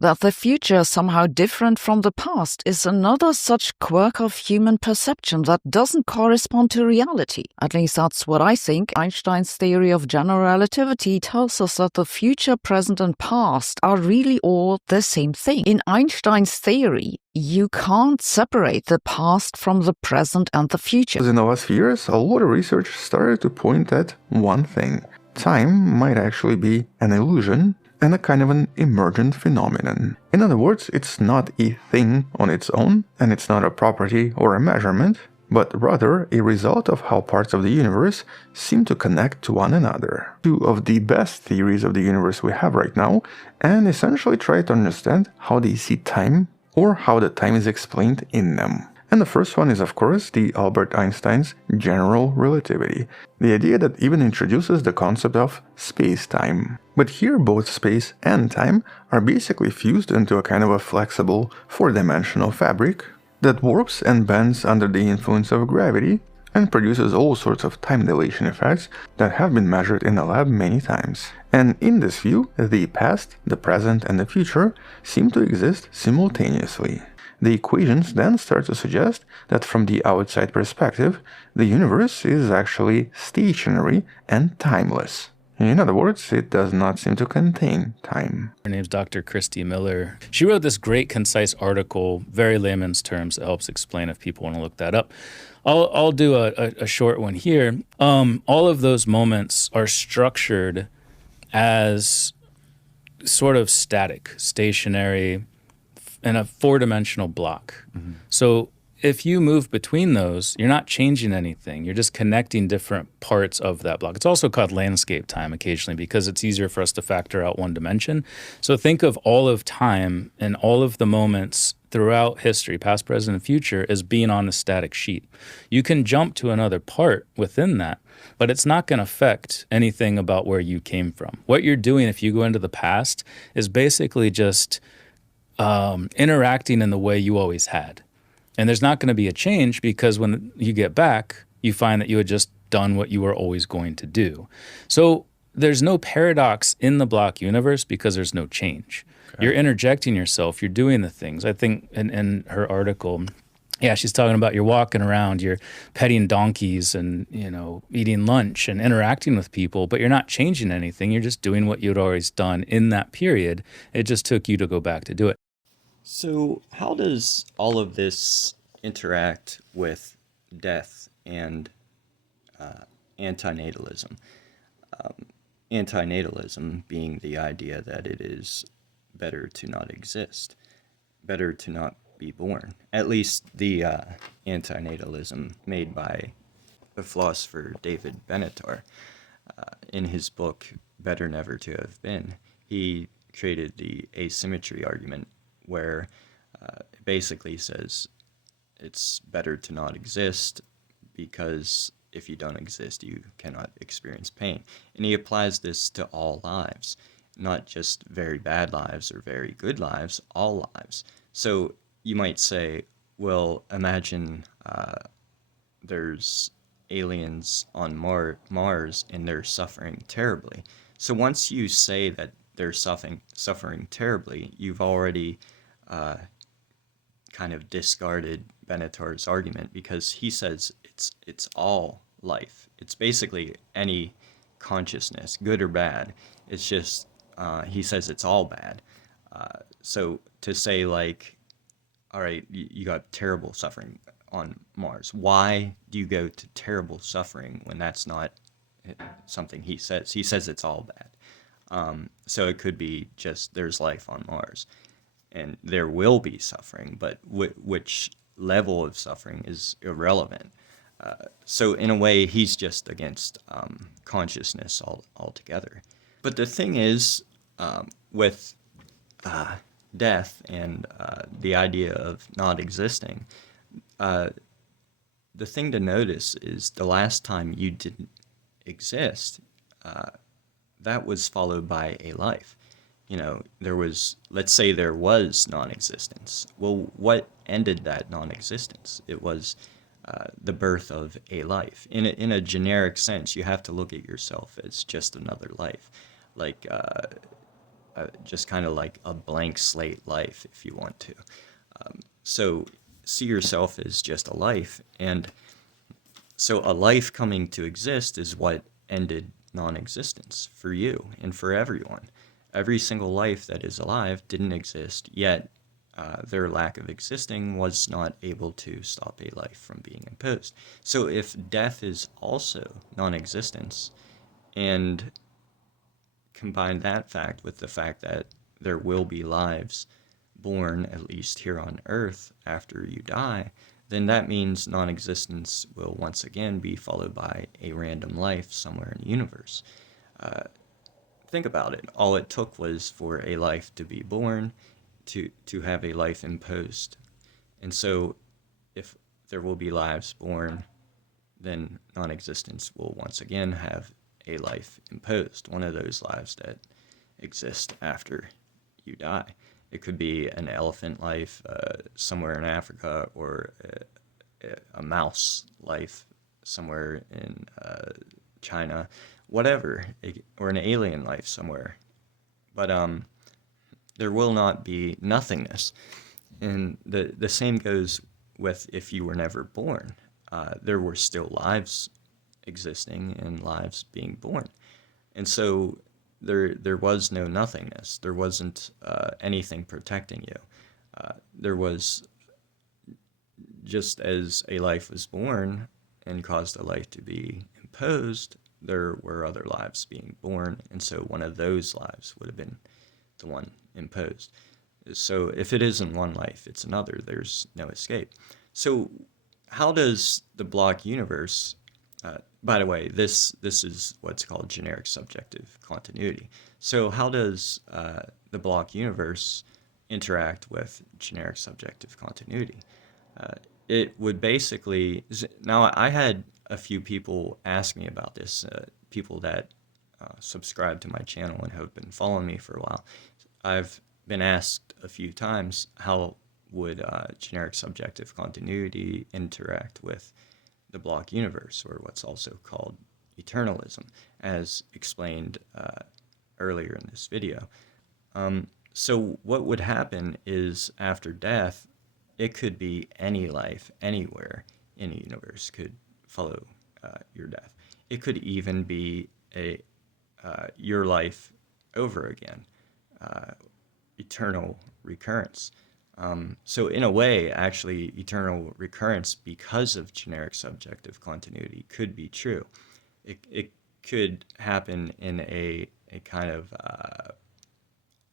That the future is somehow different from the past is another such quirk of human perception that doesn't correspond to reality. At least that's what I think. Einstein's theory of general relativity tells us that the future, present, and past are really all the same thing. In Einstein's theory, you can't separate the past from the present and the future. In the last few years, a lot of research started to point at one thing. Time might actually be an illusion and a kind of an emergent phenomenon. In other words, it's not a thing on its own, and it's not a property or a measurement, but rather a result of how parts of the universe seem to connect to one another. Two of the best theories of the universe we have right now, and essentially try to understand how they see time, or how the time is explained in them. And the first one is, of course, the Albert Einstein's general relativity, the idea that even introduces the concept of space-time. But here both space and time are basically fused into a kind of a flexible, four-dimensional fabric that warps and bends under the influence of gravity and produces all sorts of time dilation effects that have been measured in the lab many times. And in this view, the past, the present, and the future seem to exist simultaneously. The equations then start to suggest that from the outside perspective, the universe is actually stationary and timeless. In other words, it does not seem to contain time. Her name's Dr. Christy Miller. She wrote this great, concise article, very layman's terms, that helps explain if people want to look that up. I'll do a short one here. All of those moments are structured as sort of static, stationary, in a four-dimensional block. Mm-hmm. So if you move between those, you're not changing anything. You're just connecting different parts of that block. It's also called landscape time occasionally because it's easier for us to factor out one dimension. So think of all of time and all of the moments throughout history, past, present, and future, as being on a static sheet. You can jump to another part within that, but it's not going to affect anything about where you came from. What you're doing if you go into the past is basically just interacting in the way you always had. And there's not going to be a change because when you get back, you find that you had just done what you were always going to do. So there's no paradox in the block universe because there's no change. Okay. You're interjecting yourself. You're doing the things. I think in her article, she's talking about you're walking around, you're petting donkeys and, eating lunch and interacting with people, but you're not changing anything. You're just doing what you'd always done in that period. It just took you to go back to do it. So how does all of this interact with death and anti-natalism? Anti-natalism being the idea that it is better to not exist, better to not be born. At least the anti-natalism made by the philosopher David Benatar. In his book, Better Never to Have Been, he created the asymmetry argument, where it basically says it's better to not exist because if you don't exist, you cannot experience pain. And he applies this to all lives, not just very bad lives or very good lives, all lives. So you might say, well, imagine there's aliens on Mars and they're suffering terribly. So once you say that they're suffering terribly, you've already kind of discarded Benatar's argument, because he says it's all life. It's basically any consciousness, good or bad. It's just he says it's all bad. So to say like, all right, you got terrible suffering on Mars. Why do you go to terrible suffering when that's not something he says? He says it's all bad. So it could be just there's life on Mars, and there will be suffering, but which level of suffering is irrelevant. So in a way, he's just against consciousness altogether. But the thing is, with death and the idea of not existing, the thing to notice is the last time you didn't exist, that was followed by a life. There was, let's say there was non-existence. Well, what ended that non-existence? It was the birth of a life. In a generic sense, you have to look at yourself as just another life. Like just kind of like a blank slate life, if you want to. So see yourself as just a life, and so a life coming to exist is what ended non-existence for you and for everyone. Every single life that is alive didn't exist, yet their lack of existing was not able to stop a life from being imposed. So if death is also non-existence, and combine that fact with the fact that there will be lives born, at least here on Earth, after you die, then that means non-existence will once again be followed by a random life somewhere in the universe. Think about it. All it took was for a life to be born, to have a life imposed. And so if there will be lives born, then non-existence will once again have a life imposed, one of those lives that exist after you die. It could be an elephant life somewhere in Africa, or a mouse life somewhere in China, whatever, or an alien life somewhere. But there will not be nothingness. And the same goes with if you were never born. There were still lives existing and lives being born. And so there was no nothingness. There wasn't anything protecting you. There was, just as a life was born and caused a life to be imposed, there were other lives being born, and so one of those lives would have been the one imposed. So if it isn't one life, it's another. There's no escape. So how does the block universe, by the way, this is what's called generic subjective continuity. So how does the block universe interact with generic subjective continuity? It would basically, now I had a few people ask me about this, people that subscribe to my channel and have been following me for a while. I've been asked a few times, how would generic subjective continuity interact with the block universe, or what's also called eternalism, as explained earlier in this video. So what would happen is, after death, it could be any life anywhere in the universe could follow your death. It could even be your life over again, eternal recurrence. So in a way, actually, eternal recurrence, because of generic subjective continuity, could be true. It could happen in a kind of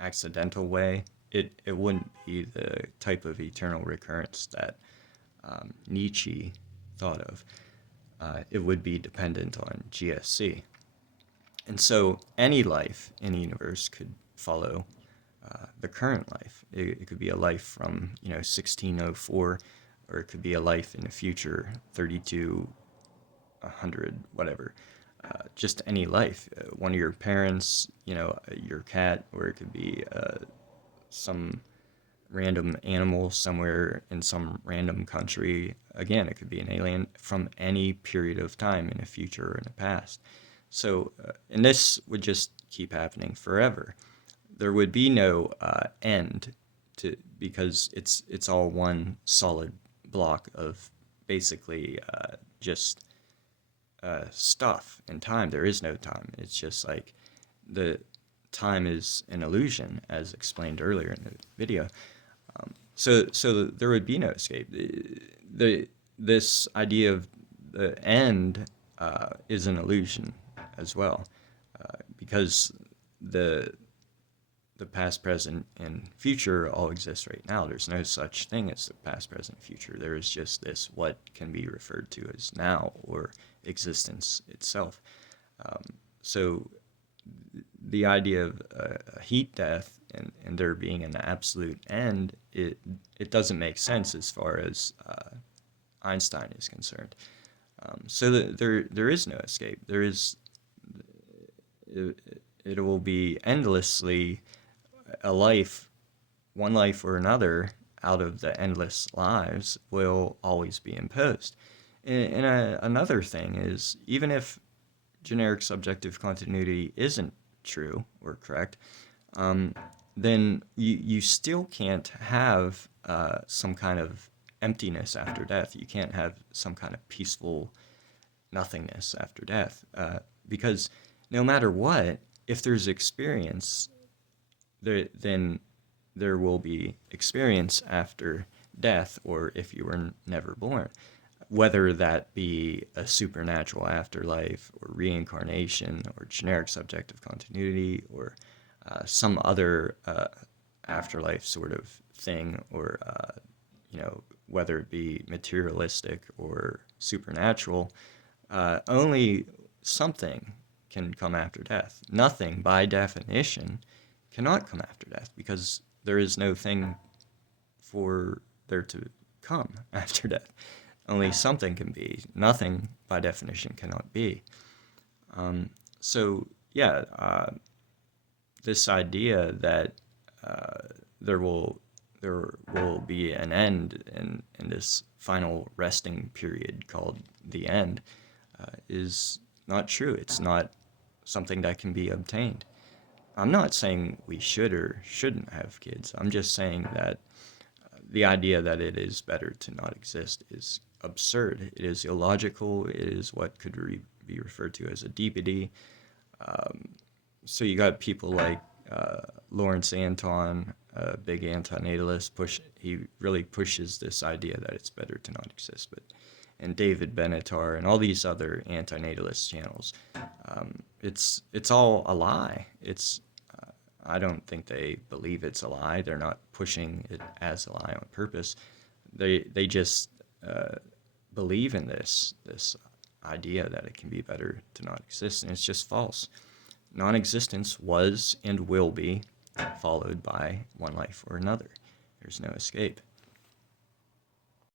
accidental way. It wouldn't be the type of eternal recurrence that Nietzsche thought of. It would be dependent on GSC. And so any life in the universe could follow the current life. It could be a life from 1604, or it could be a life in the future, 3200, whatever. Just any life. One of your parents, your cat, or it could be some random animal somewhere in some random country. Again, it could be an alien from any period of time in the future or in the past. So, and this would just keep happening forever. There would be no end because it's all one solid block of basically just stuff and time. There is no time. It's just like the time is an illusion, as explained earlier in the video. So there would be no escape. This idea of the end is an illusion as well, because the past, present, and future all exist right now. There's no such thing as the past, present, future. There is just this, what can be referred to as now, or existence itself. So the idea of a heat death and there being an absolute end, it doesn't make sense as far as Einstein is concerned. So there is no escape. There is, it will be endlessly a life, one life or another out of the endless lives will always be imposed. And another thing is, even if generic subjective continuity isn't true or correct, then you still can't have some kind of emptiness after death. You can't have some kind of peaceful nothingness after death, because no matter what, if there's experience, then there will be experience after death, or if you were never born, whether that be a supernatural afterlife or reincarnation or generic subjective continuity or some other afterlife sort of thing, or whether it be materialistic or supernatural. Only something can come after death. Nothing, by definition, cannot come after death, because there is no thing for there to come after death. Only something can be. Nothing, by definition, cannot be. So, yeah, this idea that there will be an end in this final resting period called the end is not true. It's not something that can be obtained. I'm not saying we should or shouldn't have kids. I'm just saying that the idea that it is better to not exist is absurd. It is illogical. It is what could be referred to as a deepity. So you got people like Lawrence Anton, a big anti-natalist. He really pushes this idea that it's better to not exist. And David Benatar and all these other anti-natalist channels, it's all a lie. I don't think they believe it's a lie. They're not pushing it as a lie on purpose. They just believe in this idea that it can be better to not exist, and it's just false. Non-existence was and will be followed by one life or another. There's no escape.